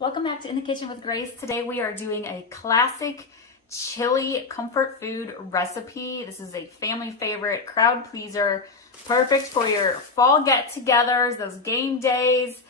Welcome back to In the Kitchen with Grace. Today we are doing a classic chili comfort food recipe. This is a family favorite, crowd pleaser, perfect for your fall get-togethers, those game days.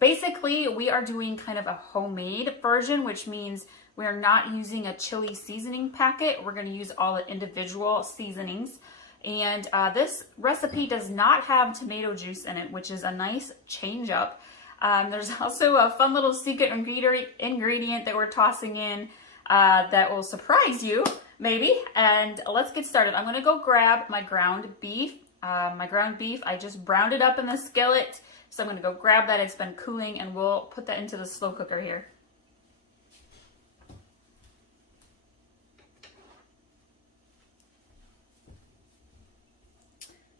Basically, we are doing kind of a homemade version, which means we are not using a chili seasoning packet. We're going to use all the individual seasonings. And this recipe does not have tomato juice in it, which is a nice change up. There's also a fun little secret ingredient that we're tossing in that will surprise you, maybe. And let's get started. I'm gonna go grab my ground beef. I just browned it up in the skillet. So I'm gonna go grab that. It's been cooling and we'll put that into the slow cooker here.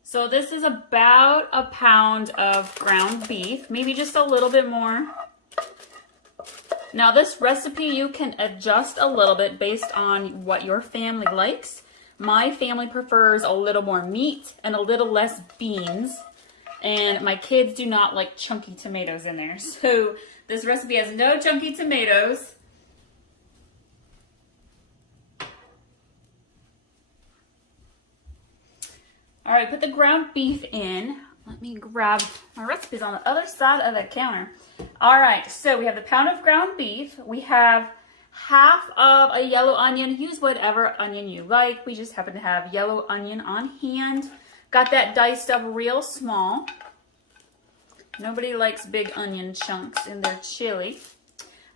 So this is about a pound of ground beef, maybe just a little bit more. Now this recipe you can adjust a little bit based on what your family likes. My family prefers a little more meat and a little less beans. And my kids do not like chunky tomatoes in there. So this recipe has no chunky tomatoes. All right, put the ground beef in. Let me grab my recipes on the other side of the counter. All right, so we have the pound of ground beef. We have half of a yellow onion. Use whatever onion you like. We just happen to have yellow onion on hand. Got that diced up real small. Nobody likes big onion chunks in their chili.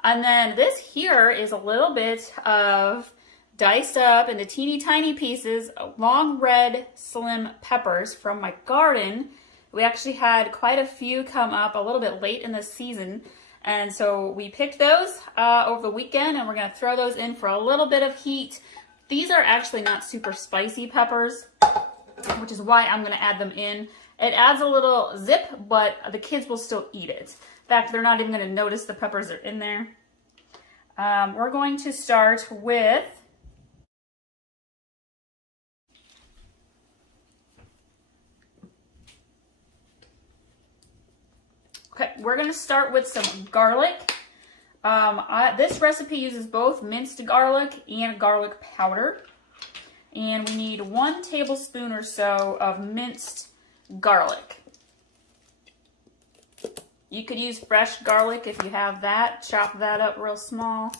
And then this here is a little bit of diced up into teeny tiny pieces, long red slim peppers from my garden. We actually had quite a few come up a little bit late in the season. And so we picked those over the weekend and we're gonna throw those in for a little bit of heat. These are actually not super spicy peppers, which is why I'm gonna add them in. It adds a little zip, but the kids will still eat it. In fact, they're not even gonna notice the peppers are in there. We're going to start with we're going to start with some garlic. This recipe uses both minced garlic and garlic powder. And we need 1 tablespoon or so of minced garlic. You could use fresh garlic if you have that. Chop that up real small.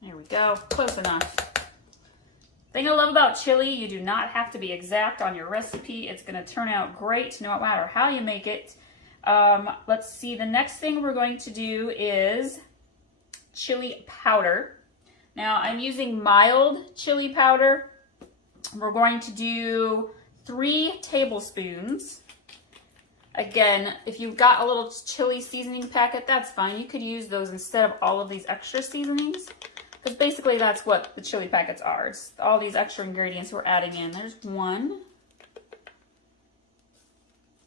There we go. Close enough. Thing I love about chili, you do not have to be exact on your recipe. It's going to turn out great no matter how you make it. Let's see, the next thing we're going to do is chili powder. Now I'm using mild chili powder. We're going to do 3 tablespoons. Again, if you've got a little chili seasoning packet, that's fine. You could use those instead of all of these extra seasonings. Because basically that's what the chili packets are. It's all these extra ingredients we're adding in. There's 1.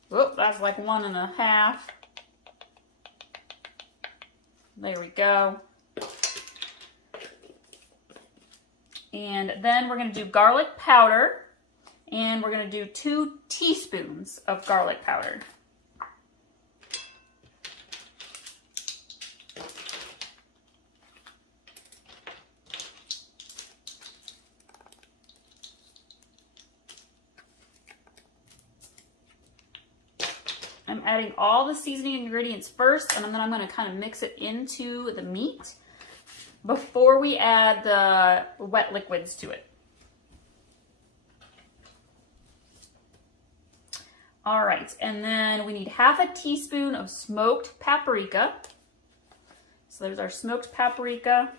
Whoop, that's like 1.5. There we go. And then we're going to do garlic powder. And we're going to do 2 teaspoons of garlic powder. I'm adding all the seasoning ingredients first, and then I'm going to kind of mix it into the meat before we add the wet liquids to it. All right, and then we need half a teaspoon of smoked paprika. So there's our smoked paprika.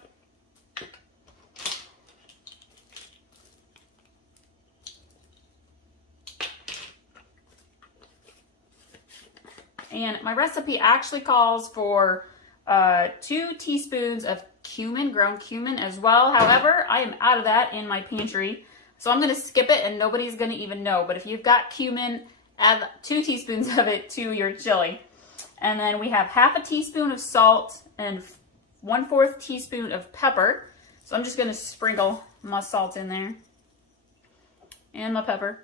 And my recipe actually calls for 2 teaspoons of cumin, ground cumin as well. However, I am out of that in my pantry, so I'm going to skip it and nobody's going to even know. But if you've got cumin, add 2 teaspoons of it to your chili. And then we have half a teaspoon of salt and 1/4 teaspoon of pepper. So I'm just going to sprinkle my salt in there and my pepper.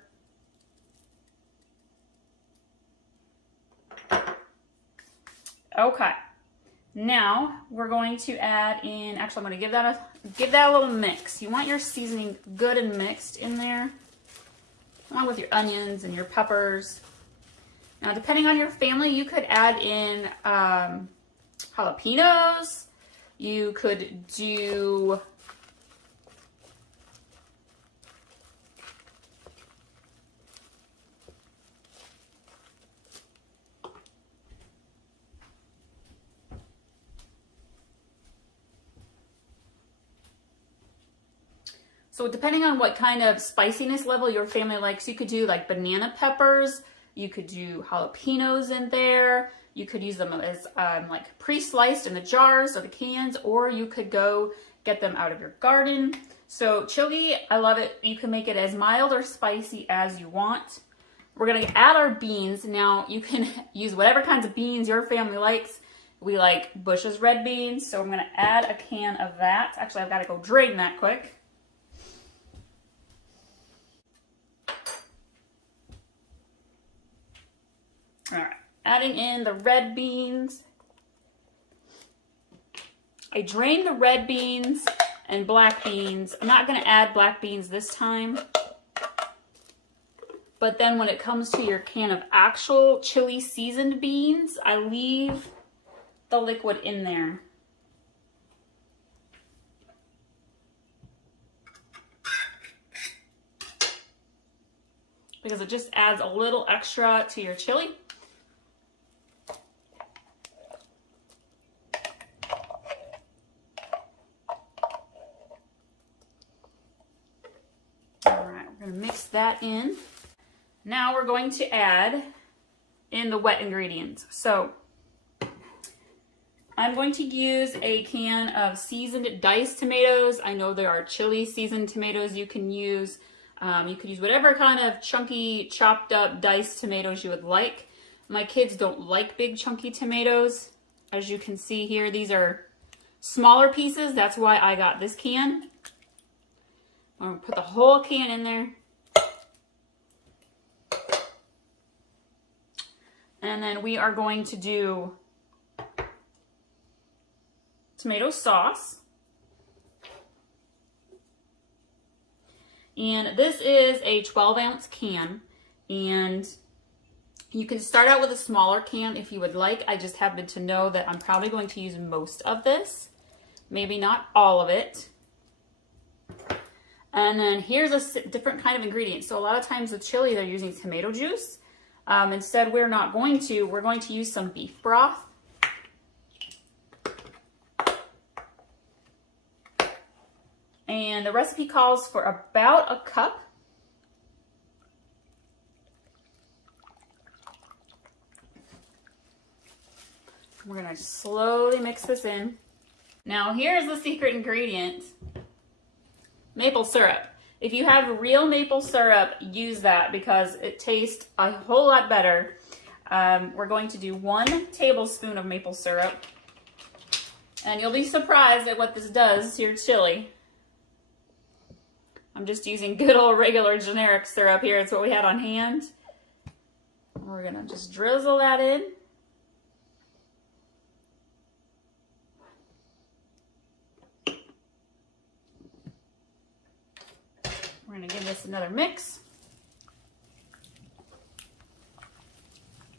Okay. Now we're going to add in, actually I'm going to give that a little mix. You want your seasoning good and mixed in there, along with your onions and your peppers. Now depending on your family, you could add in jalapenos. You could do so depending on what kind of spiciness level your family likes, you could do like banana peppers, you could do jalapenos in there, you could use them as like pre-sliced in the jars or the cans, or you could go get them out of your garden. So chili, I love it. You can make it as mild or spicy as you want. We're gonna add our beans. Now you can use whatever kinds of beans your family likes. We like Bush's red beans, so I'm gonna add a can of that. Actually, I've gotta go drain that quick. All right, adding in the red beans. I drained the red beans and black beans. I'm not gonna add black beans this time. But then when it comes to your can of actual chili seasoned beans, I leave the liquid in there. Because it just adds a little extra to your chili. Mix that in. Now we're going to add in the wet ingredients. So I'm going to use a can of seasoned diced tomatoes. I know there are chili seasoned tomatoes you can use. You could use whatever kind of chunky, chopped up, diced tomatoes you would like. My kids don't like big chunky tomatoes. As you can see here, these are smaller pieces. That's why I got this can. I'm gonna put the whole can in there. And then we are going to do tomato sauce. And this is a 12-ounce can. And you can start out with a smaller can if you would like. I just happen to know that I'm probably going to use most of this. Maybe not all of it. And then here's a different kind of ingredient. So a lot of times with chili, they're using tomato juice. Instead, we're not going to. We're going to use some beef broth. And the recipe calls for about a cup. We're gonna slowly mix this in. Now here's the secret ingredient. Maple syrup. If you have real maple syrup, use that because it tastes a whole lot better. We're going to do 1 tablespoon of maple syrup. And you'll be surprised at what this does to your chili. I'm just using good old regular generic syrup here. It's what we had on hand. We're gonna just drizzle that in. We're gonna give this another mix.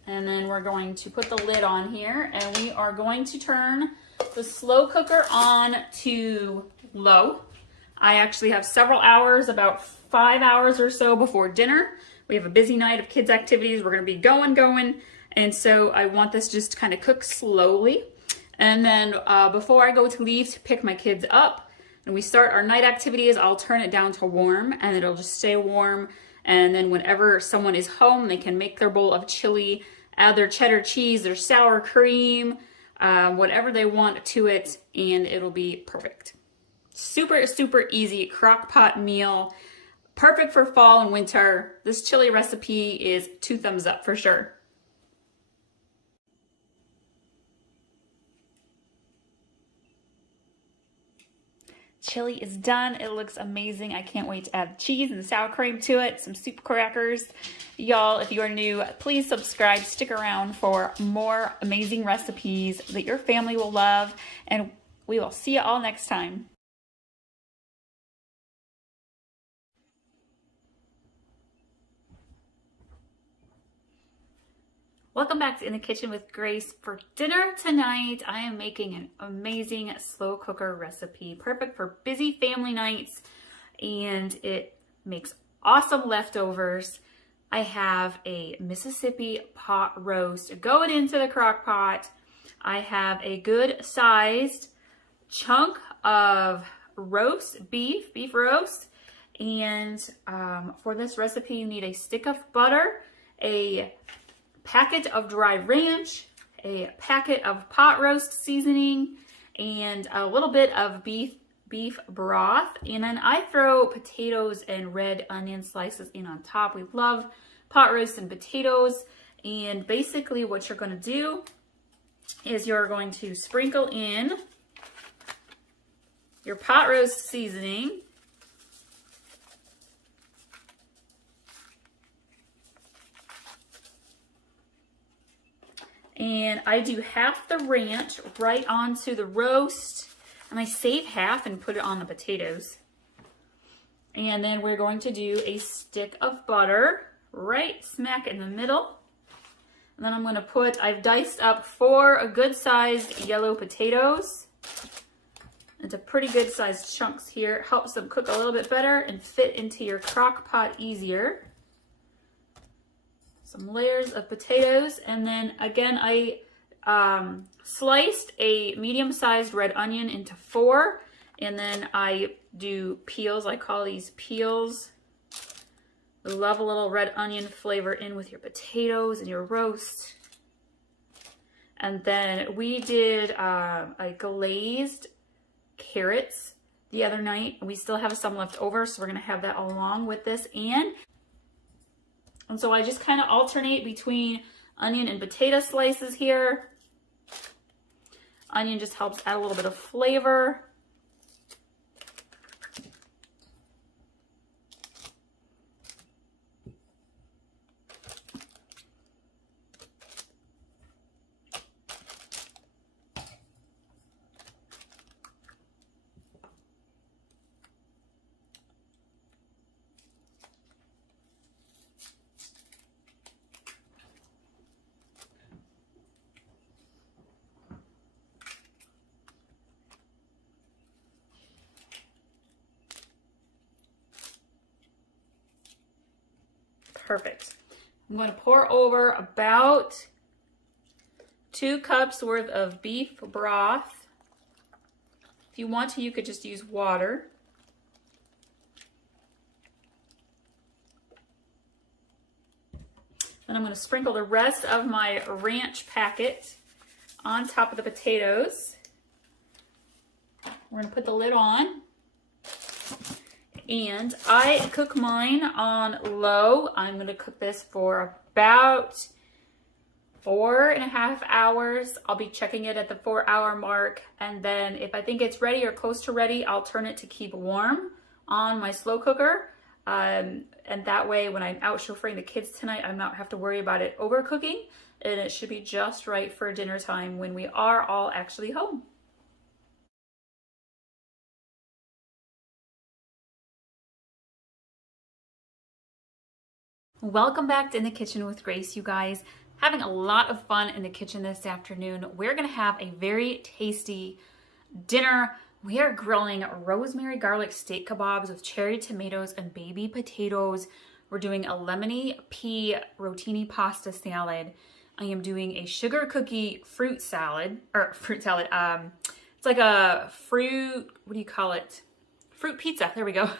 And then we're going to put the lid on here and we are going to turn the slow cooker on to low. I actually have several hours, about 5 hours or so before dinner. We have a busy night of kids' activities. We're gonna be going. And so I want this just to kind of cook slowly. And then before I go to leave to pick my kids up, and we start our night activities, I'll turn it down to warm and it'll just stay warm. And then whenever someone is home, they can make their bowl of chili, add their cheddar cheese, their sour cream, whatever they want to it, and it'll be perfect. Super, super easy crock pot meal. Perfect for fall and winter. This chili recipe is 2 thumbs up for sure. chili is done. It looks amazing. I can't wait to add cheese and sour cream to it, some soup crackers. Y'all, if you are new, please subscribe. Stick around for more amazing recipes that your family will love, and we will see you all next time. Welcome back to In the Kitchen with Grace. For dinner tonight, I am making an amazing slow cooker recipe, perfect for busy family nights, and it makes awesome leftovers. I have a Mississippi pot roast going into the crock pot. I have a good sized chunk of roast beef roast, and for this recipe you need a stick of butter, a packet of dry ranch, a packet of pot roast seasoning, and a little bit of beef broth. And then I throw potatoes and red onion slices in on top. We love pot roast and potatoes. And basically what you're going to do is you're going to sprinkle in your pot roast seasoning, and I do half the ranch right onto the roast, and I save half and put it on the potatoes. And then we're going to do a stick of butter right smack in the middle. And then I'm going to put, I've diced up 4 good sized yellow potatoes into pretty good sized chunks here. It helps them cook a little bit better and fit into your crock pot easier. Some layers of potatoes, and then again I sliced a medium-sized red onion into 4, and then I do peels. I call these peels. I love a little red onion flavor in with your potatoes and your roast. And then we did a glazed carrots the other night. We still have some left over, so we're gonna have that along with this. And so I just kind of alternate between onion and potato slices here. Onion just helps add a little bit of flavor. Perfect. I'm going to pour over about 2 cups worth of beef broth. If you want to, you could just use water. Then I'm going to sprinkle the rest of my ranch packet on top of the potatoes. We're going to put the lid on. And I cook mine on low. I'm going to cook this for about 4.5 hours. I'll be checking it at the 4-hour mark. And then if I think it's ready or close to ready, I'll turn it to keep warm on my slow cooker. And that way, when I'm out chauffeuring the kids tonight, I don't have to worry about it overcooking. And it should be just right for dinner time when we are all actually home. Welcome back to In the Kitchen with Grace, you guys. Having a lot of fun in the kitchen this afternoon. We're going to have a very tasty dinner. We are grilling rosemary garlic steak kebabs with cherry tomatoes and baby potatoes. We're doing a lemony pea rotini pasta salad. I am doing a sugar cookie fruit salad. It's like a fruit, what do you call it? Fruit pizza, there we go.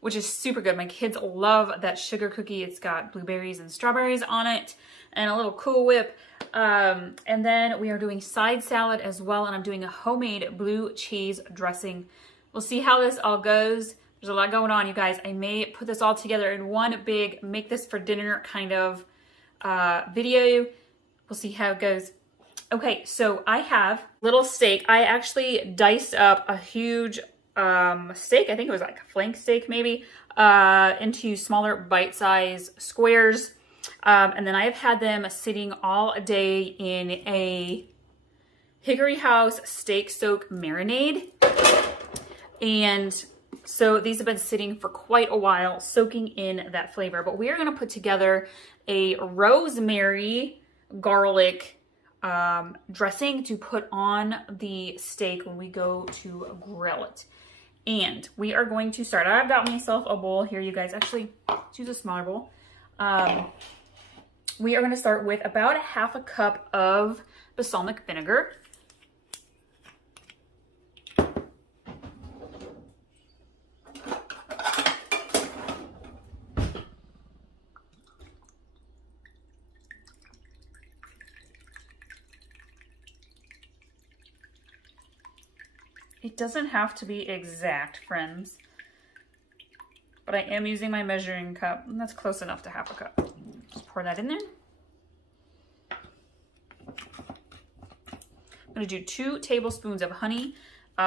Which is super good. My kids love that sugar cookie. It's got blueberries and strawberries on it and a little Cool Whip. And then we are doing side salad as well, and I'm doing a homemade blue cheese dressing. We'll see how this all goes. There's a lot going on, you guys. I may put this all together in one big make this for dinner kind of video. We'll see how it goes. Okay, so I have little steak. I actually diced up a huge steak. I think it was like a flank steak maybe, into smaller bite-size squares. And then I have had them sitting all day in a Hickory House steak soak marinade. And so these have been sitting for quite a while, soaking in that flavor. But we are going to put together a rosemary garlic dressing to put on the steak when we go to grill it. And we are going to start. I've got myself a bowl here, you guys. Actually, choose a smaller bowl. We are going to start with about a half a cup of balsamic vinegar. It doesn't have to be exact, friends, but I am using my measuring cup, and that's close enough to half a cup. Just pour that in there. I'm going to do 2 tablespoons of honey,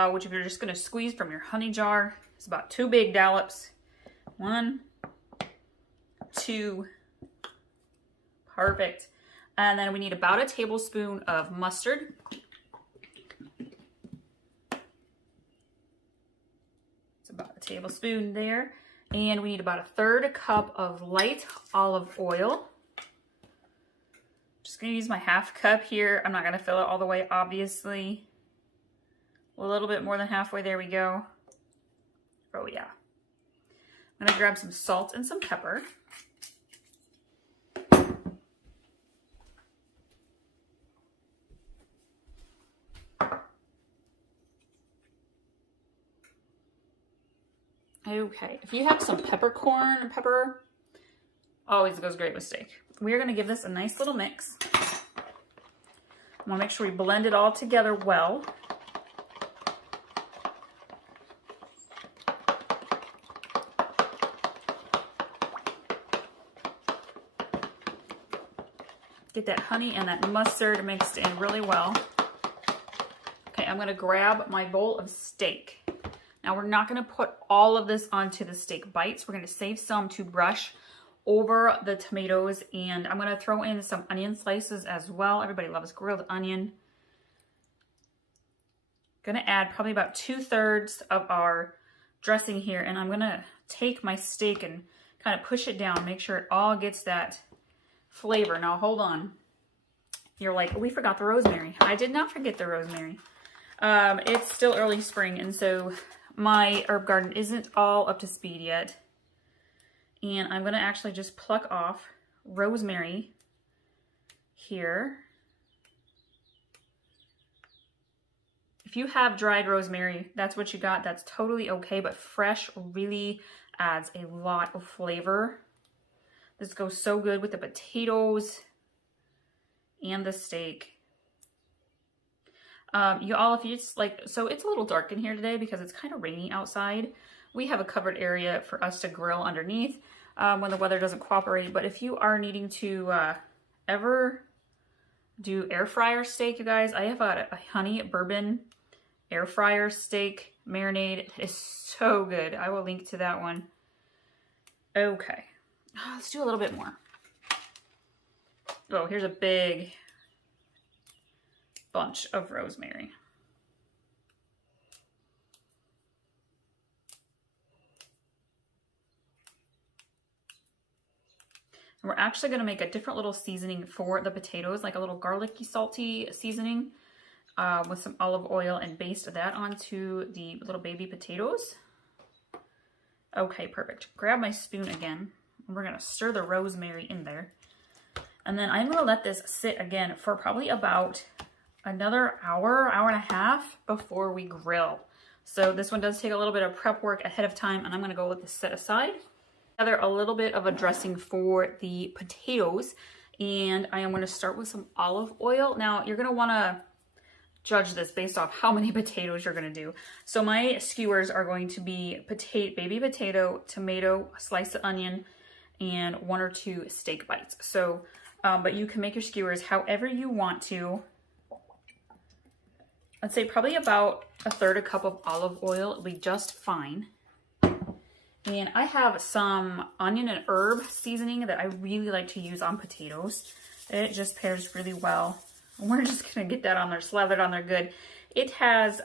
which if you're just going to squeeze from your honey jar, it's about 2 big dollops. 1, 2, perfect. And then we need about a tablespoon of mustard. About a tablespoon there, and we need about a 1/3 cup of light olive oil. Just gonna use my half cup here. I'm not gonna fill it all the way, obviously. A little bit more than halfway. There we go. Oh yeah. I'm gonna grab some salt and some pepper. Okay, if you have some peppercorn pepper, always goes great with steak. We are going to give this a nice little mix. I want to make sure we blend it all together well. Get that honey and that mustard mixed in really well. Okay, I'm going to grab my bowl of steak. Now we're not going to put all of this onto the steak bites. We're going to save some to brush over the tomatoes, and I'm going to throw in some onion slices as well. Everybody loves grilled onion. Going to add probably about 2/3 of our dressing here, and I'm going to take my steak and kind of push it down, make sure it all gets that flavor. Now hold on. You're like, oh, we forgot the rosemary. I did not forget the rosemary. It's still early spring, and so my herb garden isn't all up to speed yet. And I'm going to actually just pluck off rosemary here. If you have dried rosemary, that's what you got. That's totally okay, but fresh really adds a lot of flavor. This goes so good with the potatoes and the steak. If you just like, so it's a little dark in here today because it's kind of rainy outside. We have a covered area for us to grill underneath when the weather doesn't cooperate. But if you are needing to ever do air fryer steak, you guys, I have a honey bourbon air fryer steak marinade. It is so good. I will link to that one. Okay, let's do a little bit more. Oh, here's a big bunch of rosemary. And we're actually going to make a different little seasoning for the potatoes, like a little garlicky, salty seasoning with some olive oil, and baste that onto the little baby potatoes. Okay, perfect. Grab my spoon again. And we're going to stir the rosemary in there. And then I'm going to let this sit again for probably about another hour, hour and a half before we grill. So this one does take a little bit of prep work ahead of time, and I'm going to go let this set aside. Gather a little bit of a dressing for the potatoes, and I am going to start with some olive oil. Now you're going to want to judge this based off how many potatoes you're going to do. So my skewers are going to be baby potato, tomato, a slice of onion, and 1 or 2 steak bites. So, but you can make your skewers however you want to. I'd say probably about 1/3 cup of olive oil. It'll be just fine. And I have some onion and herb seasoning that I really like to use on potatoes. It just pairs really well. We're just gonna get that on there, slather it on there good. It has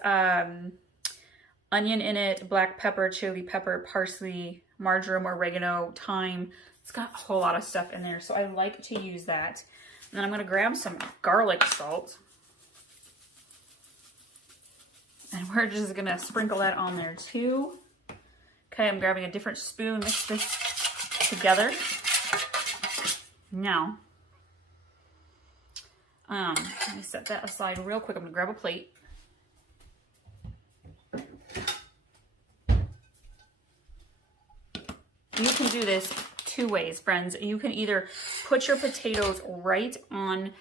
onion in it, black pepper, chili pepper, parsley, marjoram, oregano, thyme. It's got a whole lot of stuff in there, so I like to use that. And then I'm gonna grab some garlic salt. And we're just gonna sprinkle that on there too. Okay, I'm grabbing a different spoon, mix this together. Now, let me set that aside real quick. I'm gonna grab a plate. You can do this 2 ways, friends. You can either put your potatoes right on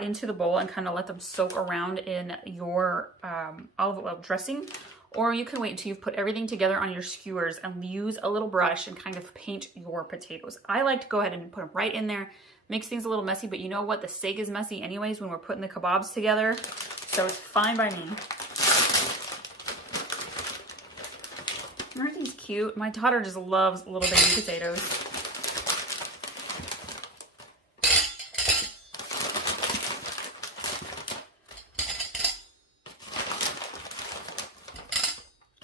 into the bowl and kind of let them soak around in your olive oil dressing, or you can wait until you've put everything together on your skewers and use a little brush and kind of paint your potatoes. I like to go ahead and put them right in there. Makes things a little messy, but you know what? The steak is messy anyways when we're putting the kebabs together, so it's fine by me. Aren't these cute? My daughter just loves little baby potatoes.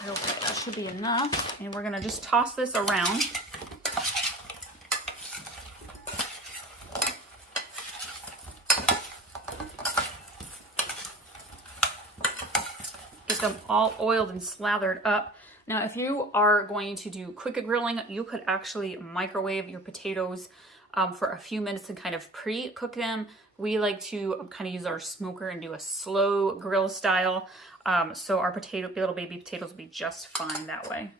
Okay, that should be enough. And we're gonna just toss this around. Get them all oiled and slathered up. Now, if you are going to do quick grilling, you could actually microwave your potatoes for a few minutes and kind of pre-cook them. We like to kind of use our smoker and do a slow grill style. So our little baby potatoes will be just fine that way.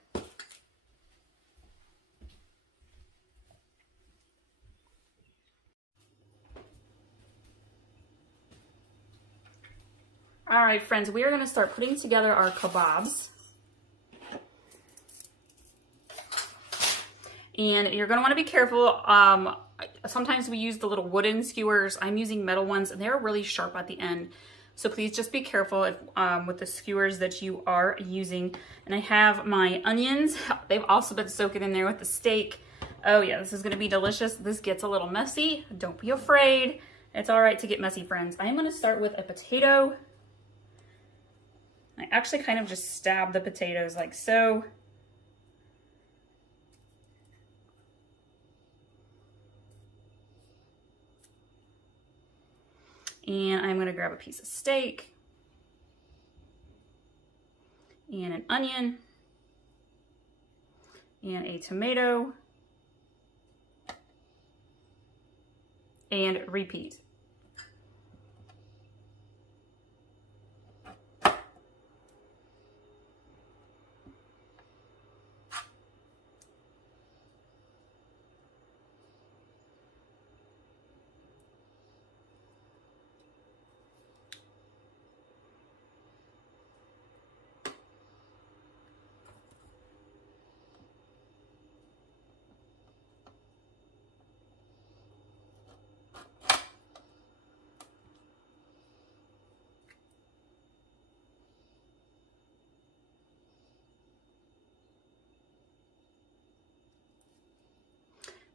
All right, friends, we are gonna start putting together our kebabs. And you're gonna wanna be careful. Sometimes we use the little wooden skewers. I'm using metal ones and they're really sharp at the end. So please just be careful with the skewers that you are using. And I have my onions. They've also been soaking in there with the steak. Oh yeah, this is gonna be delicious. This gets a little messy. Don't be afraid. It's all right to get messy, friends. I am gonna start with a potato. I actually kind of just stab the potatoes like so. And I'm gonna grab a piece of steak and an onion and a tomato and repeat.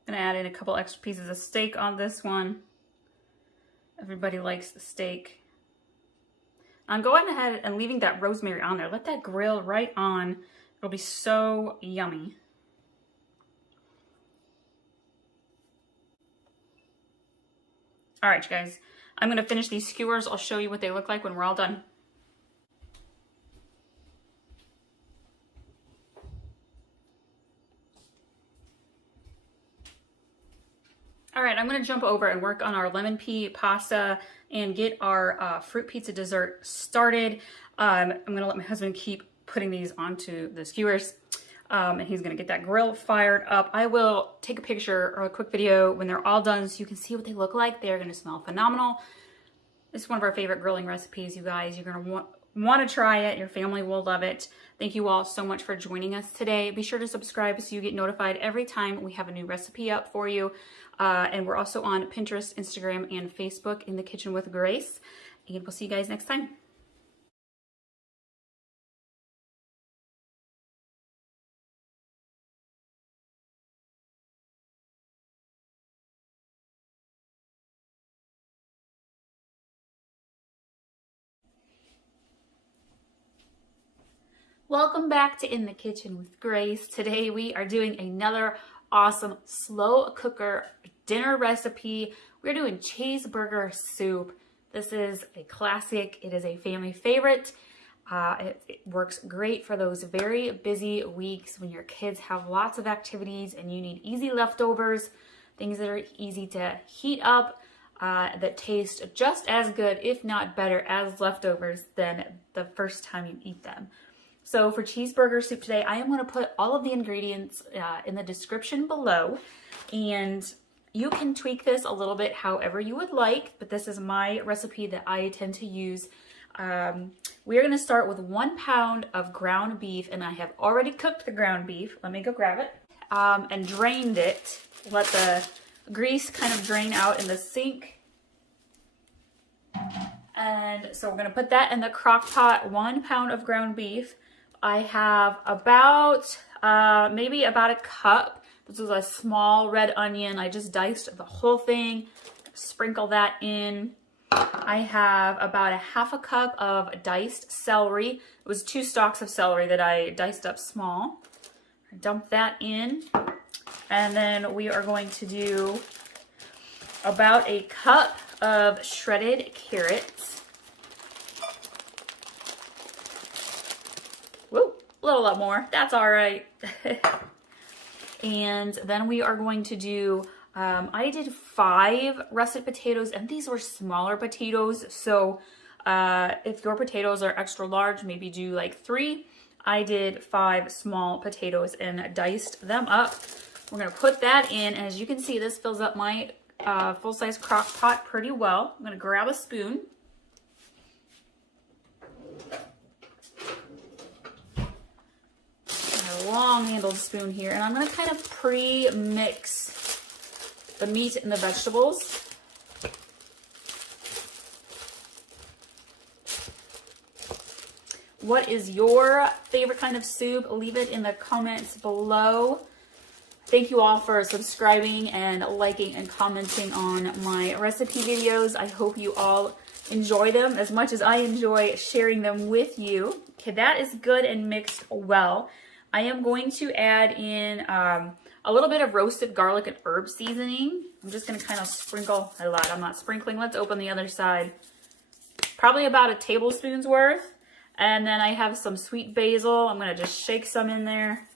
Gonna add in a couple extra pieces of steak on this one. Everybody likes the steak. I'm going ahead and leaving that rosemary on there. Let that grill right on. It'll be so yummy. All right, you guys. I'm gonna finish these skewers. I'll show you what they look like when we're all done. All right, I'm gonna jump over and work on our lemon pea pasta and get our fruit pizza dessert started. I'm gonna let my husband keep putting these onto the skewers and he's gonna get that grill fired up. I will take a picture or a quick video when they're all done so you can see what they look like. They're gonna smell phenomenal. This is one of our favorite grilling recipes, you guys. You're gonna want to try it. Your family will love it. Thank you all so much for joining us today. Be sure to subscribe so you get notified every time we have a new recipe up for you. And we're also on Pinterest, Instagram, and Facebook in the Kitchen with Grace. And we'll see you guys next time. Welcome back to In the Kitchen with Grace. Today we are doing another awesome slow cooker dinner recipe. We're doing cheeseburger soup. This is a classic. It is a family favorite. It works great for those very busy weeks when your kids have lots of activities and you need easy leftovers, things that are easy to heat up, that taste just as good, if not better, as leftovers than the first time you eat them. So for cheeseburger soup today, I am going to put all of the ingredients in the description below, and you can tweak this a little bit however you would like, but this is my recipe that I tend to use. We're going to start with 1 pound of ground beef, and I have already cooked the ground beef. Let me go grab it, and drained it. Let the grease kind of drain out in the sink. And so we're going to put that in the crock pot. 1 pound of ground beef. I have about, maybe about a cup. This is a small red onion. I just diced the whole thing. Sprinkle that in. I have about a half a cup of diced celery. It was 2 stalks of celery that I diced up small. Dump that in. And then we are going to do about a cup of shredded carrots. Woo, a little lot more. That's all right. And then we are going to do, I did 5 russet potatoes, and these were smaller potatoes. So if your potatoes are extra large, maybe do like 3. I did 5 small potatoes and diced them up. We're going to put that in. And as you can see, this fills up my full-size crock pot pretty well. I'm going to grab a spoon. Long-handled spoon here, and I'm going to kind of pre-mix the meat and the vegetables. What is your favorite kind of soup? Leave it in the comments below. Thank you all for subscribing and liking and commenting on my recipe videos. I hope you all enjoy them as much as I enjoy sharing them with you. Okay, that is good and mixed well. I am going to add in a little bit of roasted garlic and herb seasoning. I'm just going to kind of sprinkle a lot. I'm not sprinkling. Let's open the other side. Probably about a tablespoon's worth. And then I have some sweet basil. I'm going to just shake some in there.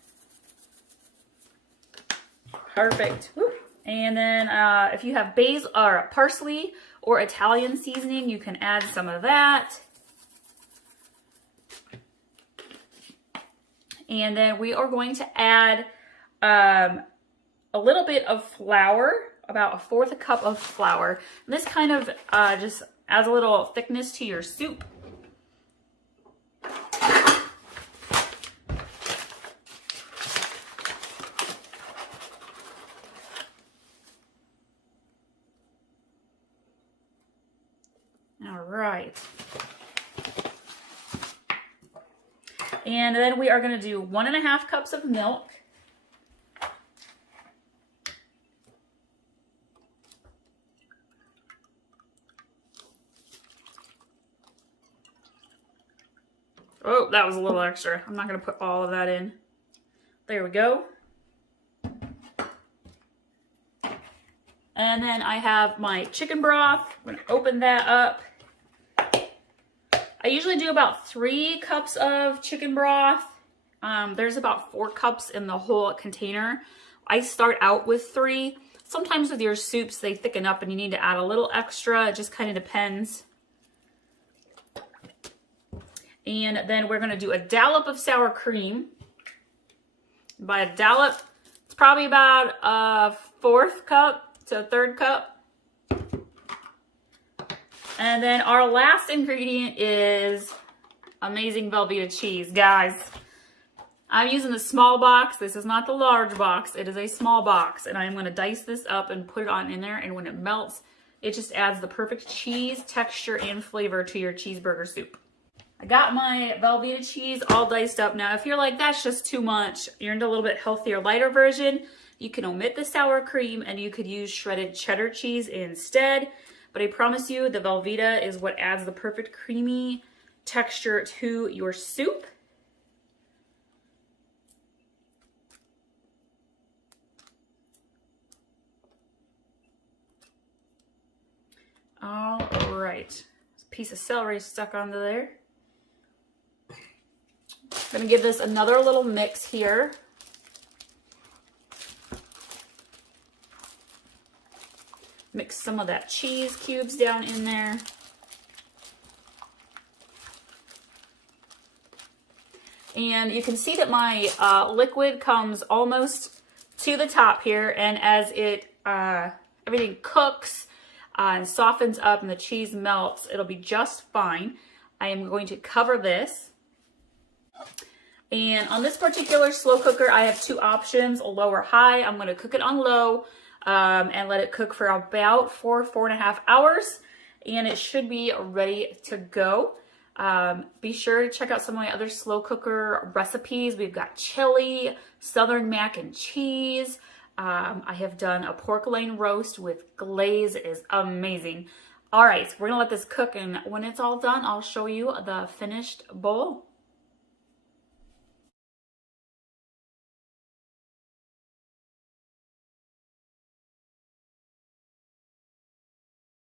Perfect. Woo. And then if you have basil or parsley or Italian seasoning, you can add some of that. And then we are going to add a little bit of flour, about a 1/4 cup of flour. And this kind of just adds a little thickness to your soup. All right. And then we are going to do 1.5 cups of milk. Oh, that was a little extra. I'm not going to put all of that in. There we go. And then I have my chicken broth. I'm going to open that up. I usually do about 3 cups of chicken broth. There's about 4 cups in the whole container. I start out with 3. Sometimes with your soups, they thicken up and you need to add a little extra. It just kind of depends. And then we're going to do a dollop of sour cream. By a dollop, it's probably about a 1/4 cup to a 1/3 cup. And then our last ingredient is amazing Velveeta cheese. Guys, I'm using the small box. This is not the large box. It is a small box. And I'm going to dice this up and put it on in there. And when it melts, it just adds the perfect cheese texture and flavor to your cheeseburger soup. I got my Velveeta cheese all diced up. Now, if you're like, that's just too much, you're into a little bit healthier, lighter version, you can omit the sour cream and you could use shredded cheddar cheese instead. But I promise you, the Velveeta is what adds the perfect creamy texture to your soup. right. Piece of celery stuck onto there. I'm gonna give this another little mix here. Mix some of that cheese cubes down in there. And you can see that my liquid comes almost to the top here, and as it everything cooks and softens up and the cheese melts, it'll be just fine. I am going to cover this. And on this particular slow cooker, I have two options, low or high. I'm going to cook it on low and let it cook for about 4.5 hours, and it should be ready to go. Be sure to check out some of my other slow cooker recipes. We've got chili, southern mac and cheese. I have done a pork loin roast with glaze. It is amazing. All right, so we're gonna let this cook, and when it's all done, I'll show you the finished bowl.